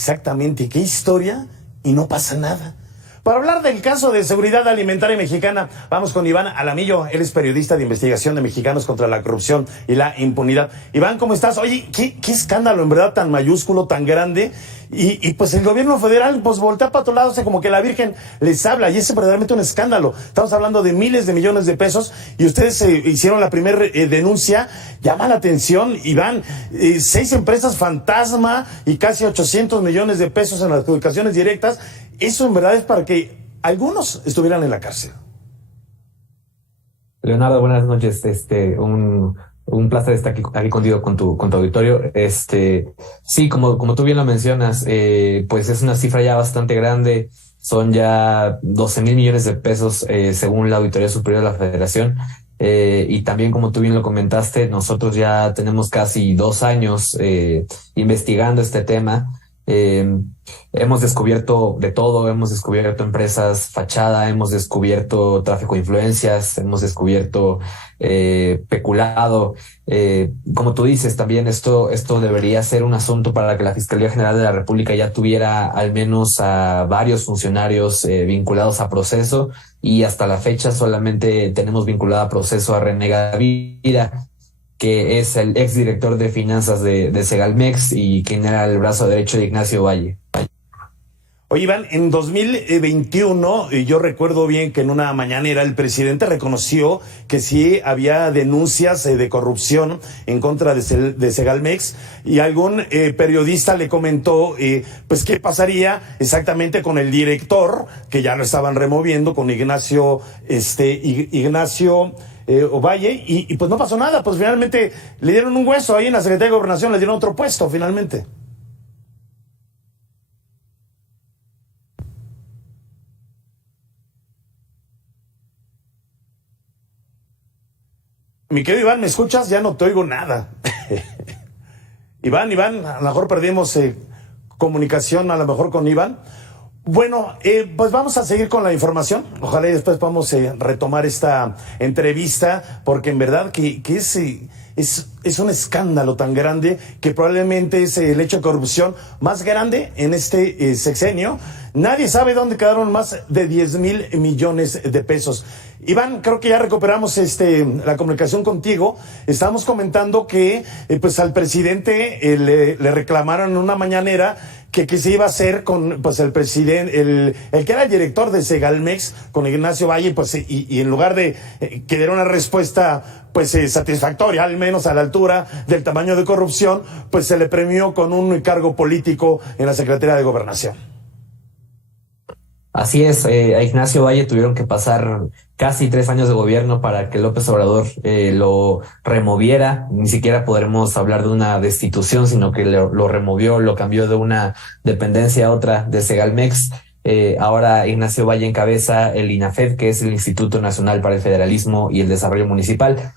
exactamente qué historia y no pasa nada. Para hablar del caso de seguridad alimentaria mexicana, vamos con Iván Alamillo. Él es periodista de investigación de Mexicanos contra la Corrupción y la Impunidad. Iván, ¿cómo estás? Oye, qué escándalo, en verdad, tan mayúsculo, tan grande. Y pues el gobierno federal pues voltea para otro lado, hace como que la Virgen les habla, y es verdaderamente un escándalo. Estamos hablando de miles de millones de pesos, y ustedes hicieron la primera denuncia. Llama la atención, Iván, 6 empresas fantasma y casi 800 millones de pesos en las adjudicaciones directas. Eso en verdad es para que algunos estuvieran en la cárcel. Leonardo, buenas noches. Un placer estar aquí contigo, con tu auditorio. Sí, como tú bien lo mencionas, pues es una cifra ya bastante grande. Son ya 12,000 millones de pesos, según la Auditoría Superior de la Federación. Y también, como tú bien lo comentaste, nosotros ya tenemos casi 2 años investigando este tema. Hemos descubierto de todo, hemos descubierto empresas fachada, hemos descubierto tráfico de influencias, hemos descubierto peculado. Como tú dices, también esto debería ser un asunto para que la Fiscalía General de la República ya tuviera al menos a varios funcionarios vinculados a proceso, y hasta la fecha solamente tenemos vinculado a proceso a René Gaviria, que es el exdirector de finanzas de Segalmex y quien era el brazo derecho de Ignacio Valle. Oye, Iván, en 2021, yo recuerdo bien que en una mañanera el presidente reconoció que sí había denuncias de corrupción en contra de Segalmex, y algún periodista le comentó pues qué pasaría exactamente con el director, que ya lo estaban removiendo, con Ignacio Ovalle, y pues no pasó nada. Pues finalmente le dieron un hueso ahí en la Secretaría de Gobernación, le dieron otro puesto finalmente. Mi querido Iván, ¿me escuchas? Ya no te oigo nada. Iván, a lo mejor perdimos comunicación, a lo mejor con Iván. Bueno, pues vamos a seguir con la información. Ojalá y después podamos retomar esta entrevista, porque en verdad que es un escándalo tan grande que probablemente es el hecho de corrupción más grande en este sexenio. Nadie sabe dónde quedaron más de 10,000 millones de pesos. Iván, creo que ya recuperamos la comunicación contigo. Estábamos comentando que pues al presidente le reclamaron en una mañanera que se iba a hacer con pues el presidente, el que era el director de Segalmex, con Ignacio Valle, pues y en lugar de que diera una respuesta pues satisfactoria, al menos a la altura del tamaño de corrupción, pues se le premió con un cargo político en la Secretaría de Gobernación. Así es, a Ignacio Valle tuvieron que pasar casi 3 años de gobierno para que López Obrador lo removiera. Ni siquiera podremos hablar de una destitución, sino que lo removió, lo cambió de una dependencia a otra de Segalmex. Ahora Ignacio Valle encabeza el INAFED, que es el Instituto Nacional para el Federalismo y el Desarrollo Municipal.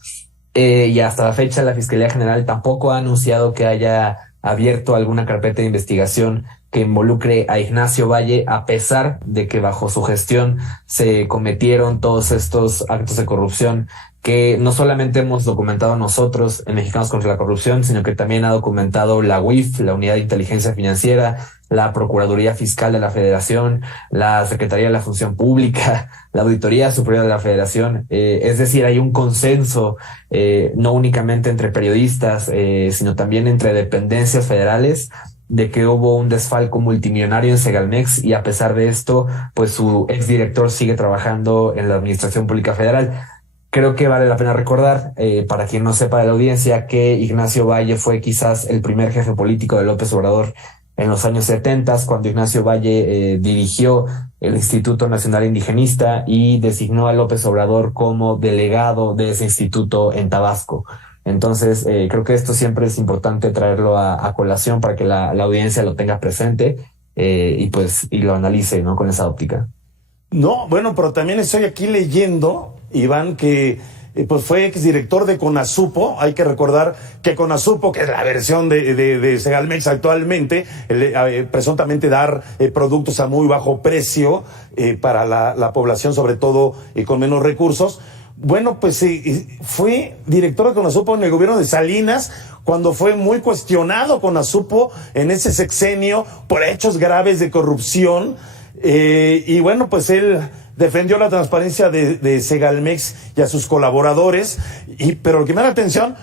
Y hasta la fecha la Fiscalía General tampoco ha anunciado que haya abierto alguna carpeta de investigación que involucre a Ignacio Valle, a pesar de que bajo su gestión se cometieron todos estos actos de corrupción que no solamente hemos documentado nosotros en Mexicanos contra la Corrupción, sino que también ha documentado la UIF, la Unidad de Inteligencia Financiera, la Procuraduría Fiscal de la Federación, la Secretaría de la Función Pública, la Auditoría Superior de la Federación. Es decir, hay un consenso, no únicamente entre periodistas, sino también entre dependencias federales, de que hubo un desfalco multimillonario en Segalmex, y a pesar de esto, pues su exdirector sigue trabajando en la Administración Pública Federal. Creo que vale la pena recordar, para quien no sepa de la audiencia, que Ignacio Valle fue quizás el primer jefe político de López Obrador en los años 70, cuando Ignacio Valle dirigió el Instituto Nacional Indigenista y designó a López Obrador como delegado de ese instituto en Tabasco. Entonces, creo que esto siempre es importante traerlo a colación para que la audiencia lo tenga presente y lo analice, ¿no?, con esa óptica. No, bueno, pero también estoy aquí leyendo, Iván, que pues fue exdirector de Conasupo. Hay que recordar que Conasupo, que es la versión de Segalmex actualmente, presuntamente dar productos a muy bajo precio para la población, sobre todo con menos recursos. bueno, pues fue director de CONASUPO en el gobierno de Salinas, cuando fue muy cuestionado CONASUPO en ese sexenio por hechos graves de corrupción. Y bueno, pues él defendió la transparencia de Segalmex y a sus colaboradores, pero lo que me da la atención,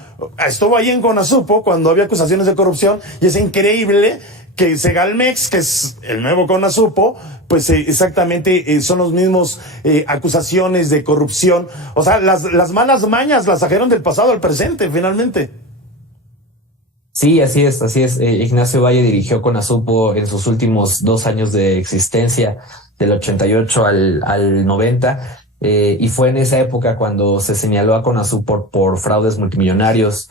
estuvo ahí en CONASUPO cuando había acusaciones de corrupción, y es increíble que Segalmex, que es el nuevo CONASUPO, pues exactamente son los mismos acusaciones de corrupción. O sea, las malas mañas las trajeron del pasado al presente, finalmente. Sí, así es, así es. Ignacio Valle dirigió CONASUPO en sus últimos 2 años de existencia, del 88 al 90, y fue en esa época cuando se señaló a CONASUPO por fraudes multimillonarios.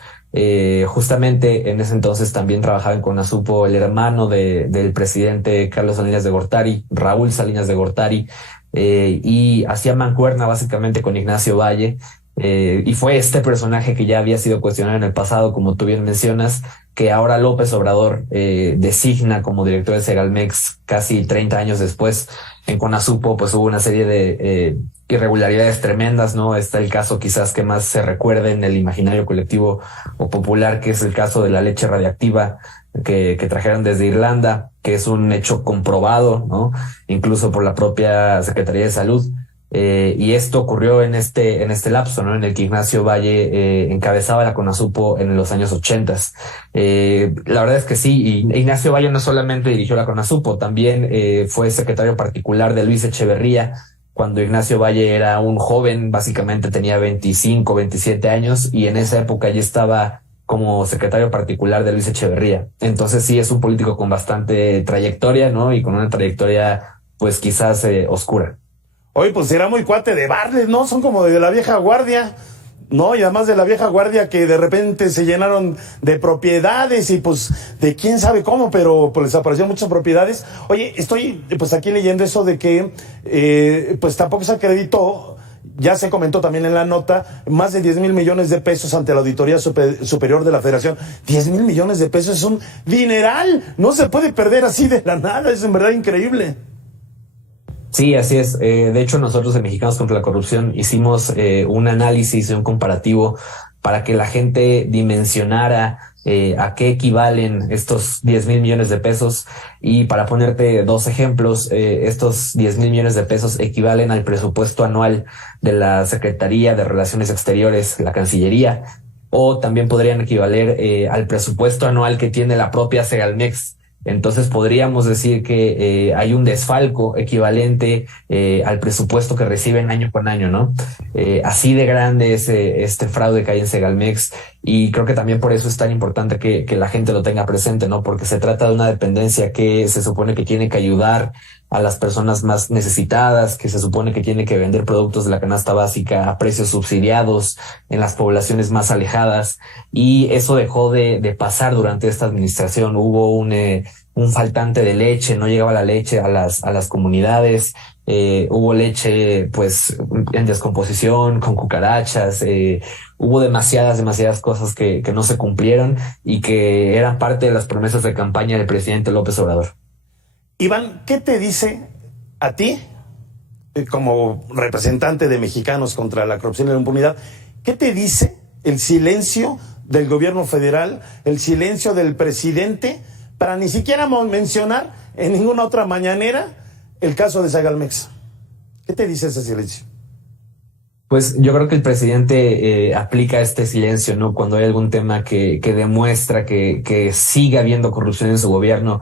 Justamente en ese entonces también trabajaba en CONASUPO el hermano del presidente Carlos Salinas de Gortari, Raúl Salinas de Gortari, y hacía mancuerna básicamente con Ignacio Valle. Y fue este personaje que ya había sido cuestionado en el pasado, como tú bien mencionas, que ahora López Obrador designa como director de Segalmex casi 30 años después. En CONASUPO pues hubo una serie de irregularidades tremendas, ¿no? Está el caso quizás que más se recuerde en el imaginario colectivo o popular, que es el caso de la leche radiactiva que trajeron desde Irlanda, que es un hecho comprobado, ¿no? Incluso por la propia Secretaría de Salud. Y esto ocurrió en este lapso, ¿no? En el que Ignacio Valle encabezaba la CONASUPO en los años 80. La verdad es que sí, y Ignacio Valle no solamente dirigió la CONASUPO, también fue secretario particular de Luis Echeverría, cuando Ignacio Valle era un joven, básicamente tenía 25, 27 años, y en esa época ya estaba como secretario particular de Luis Echeverría. Entonces sí, es un político con bastante trayectoria, ¿no? Y con una trayectoria, pues quizás oscura. Oye, pues era muy cuate de Barles, ¿no? Son como de la vieja guardia, ¿no? Y además de la vieja guardia que de repente se llenaron de propiedades y pues de quién sabe cómo, pero pues les aparecieron muchas propiedades. Oye, estoy pues aquí leyendo eso de que pues tampoco se acreditó, ya se comentó también en la nota, más de 10,000 millones de pesos ante la Auditoría Superior de la Federación. 10,000 millones de pesos es un dineral, no se puede perder así de la nada, es en verdad increíble. Sí, así es. De hecho, nosotros en Mexicanos contra la Corrupción hicimos un análisis, un comparativo para que la gente dimensionara a qué equivalen estos 10,000 millones de pesos. Y para ponerte 2 ejemplos, estos 10,000 millones de pesos equivalen al presupuesto anual de la Secretaría de Relaciones Exteriores, la Cancillería, o también podrían equivaler al presupuesto anual que tiene la propia Segalmex. Entonces podríamos decir que hay un desfalco equivalente al presupuesto que reciben año con año, ¿no? Así de grande es este fraude que hay en Segalmex, y creo que también por eso es tan importante que la gente lo tenga presente, ¿no? Porque se trata de una dependencia que se supone que tiene que ayudar a las personas más necesitadas, que se supone que tiene que vender productos de la canasta básica a precios subsidiados en las poblaciones más alejadas, y eso dejó de pasar durante esta administración. Hubo un faltante de leche, no llegaba la leche a las comunidades, hubo leche pues en descomposición, con cucarachas, hubo demasiadas cosas que no se cumplieron y que eran parte de las promesas de campaña del presidente López Obrador. Iván, ¿qué te dice a ti, como representante de Mexicanos contra la Corrupción y la Impunidad, qué te dice el silencio del gobierno federal, el silencio del presidente, para ni siquiera mencionar en ninguna otra mañanera el caso de Segalmex? ¿Qué te dice ese silencio? Pues yo creo que el presidente aplica este silencio, ¿no? Cuando hay algún tema que demuestra que sigue habiendo corrupción en su gobierno.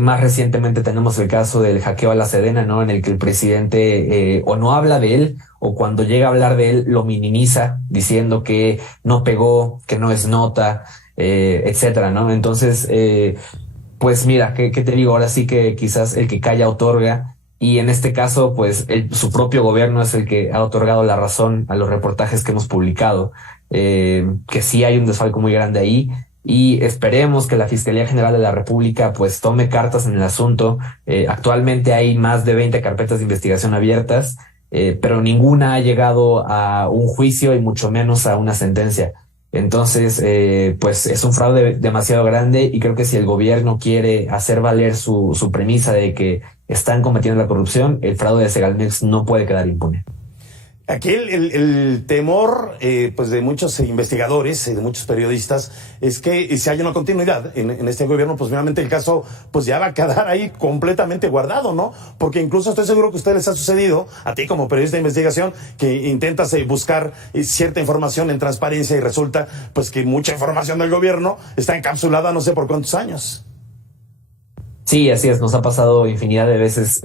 Más recientemente tenemos el caso del hackeo a la Sedena, ¿no? En el que el presidente o no habla de él, o cuando llega a hablar de él lo minimiza, diciendo que no pegó, que no es nota, etcétera, ¿no? Entonces, pues mira, ¿qué te digo? Ahora sí que quizás el que calla otorga, y en este caso, pues su propio gobierno es el que ha otorgado la razón a los reportajes que hemos publicado, que sí hay un desfalco muy grande ahí. Y esperemos que la Fiscalía General de la República pues tome cartas en el asunto. Actualmente hay más de 20 carpetas de investigación abiertas, pero ninguna ha llegado a un juicio y mucho menos a una sentencia. Entonces, pues es un fraude demasiado grande, y creo que si el gobierno quiere hacer valer su premisa de que están cometiendo la corrupción, el fraude de Segalmex no puede quedar impune. Aquí el temor pues de muchos investigadores y de muchos periodistas es que si hay una continuidad en este gobierno, pues obviamente el caso pues ya va a quedar ahí completamente guardado, ¿no? Porque incluso estoy seguro que a ustedes les ha sucedido, a ti como periodista de investigación, que intentas buscar cierta información en transparencia y resulta pues que mucha información del gobierno está encapsulada no sé por cuántos años. Sí, así es, nos ha pasado infinidad de veces,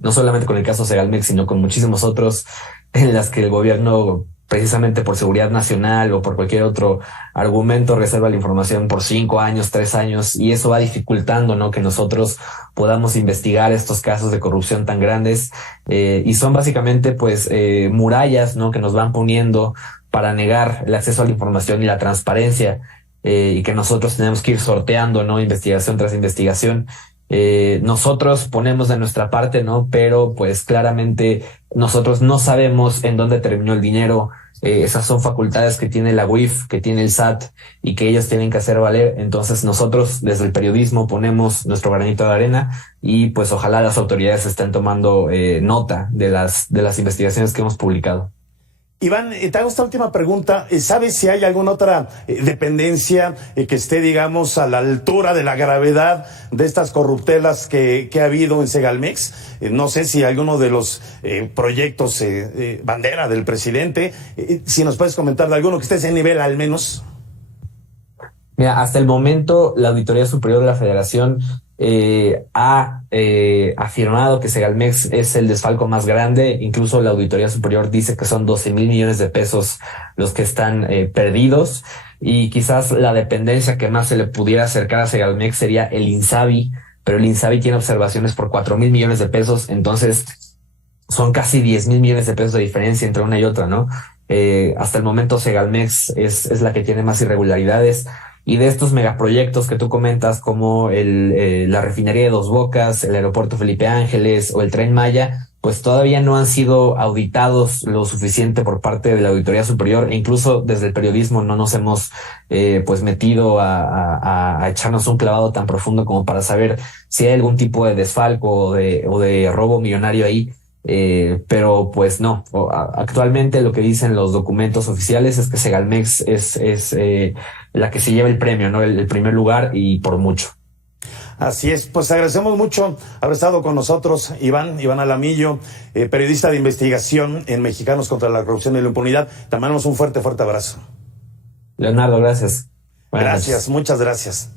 no solamente con el caso Segalmex, sino con muchísimos otros en las que el gobierno, precisamente por seguridad nacional o por cualquier otro argumento, reserva la información por 5 años, 3 años, y eso va dificultando, ¿no?, que nosotros podamos investigar estos casos de corrupción tan grandes, y son básicamente, pues, murallas, ¿no?, que nos van poniendo para negar el acceso a la información y la transparencia, y que nosotros tenemos que ir sorteando, ¿no?, investigación tras investigación. Nosotros ponemos de nuestra parte, ¿no? Pero pues claramente nosotros no sabemos en dónde terminó el dinero. Esas son facultades que tiene la UIF, que tiene el SAT y que ellos tienen que hacer valer. Entonces nosotros desde el periodismo ponemos nuestro granito de arena y pues ojalá las autoridades estén tomando nota de las investigaciones que hemos publicado. Iván, te hago esta última pregunta. ¿Sabes si hay alguna otra dependencia que esté, digamos, a la altura de la gravedad de estas corruptelas que ha habido en Segalmex? No sé si alguno de los proyectos bandera del presidente, si nos puedes comentar de alguno que esté a ese nivel al menos. Mira, hasta el momento la Auditoría Superior de la Federación ha afirmado que Segalmex es el desfalco más grande. Incluso la Auditoría Superior dice que son 12,000 millones de pesos los que están perdidos, y quizás la dependencia que más se le pudiera acercar a Segalmex sería el INSABI, pero el INSABI tiene observaciones por 4,000 millones de pesos, entonces son casi 10,000 millones de pesos de diferencia entre una y otra, ¿no? Hasta el momento Segalmex es la que tiene más irregularidades. Y de estos megaproyectos que tú comentas, como la refinería de Dos Bocas, el aeropuerto Felipe Ángeles o el Tren Maya, pues todavía no han sido auditados lo suficiente por parte de la Auditoría Superior, e incluso desde el periodismo no nos hemos pues metido a echarnos un clavado tan profundo como para saber si hay algún tipo de desfalco o de robo millonario ahí. Pero pues no, actualmente lo que dicen los documentos oficiales es que Segalmex es la que se lleva el premio, ¿no? El primer lugar, y por mucho. Así es, pues agradecemos mucho haber estado con nosotros, Iván Alamillo, periodista de investigación en Mexicanos contra la Corrupción y la Impunidad. Te mandamos un fuerte abrazo. Leonardo, gracias. Gracias, muchas gracias.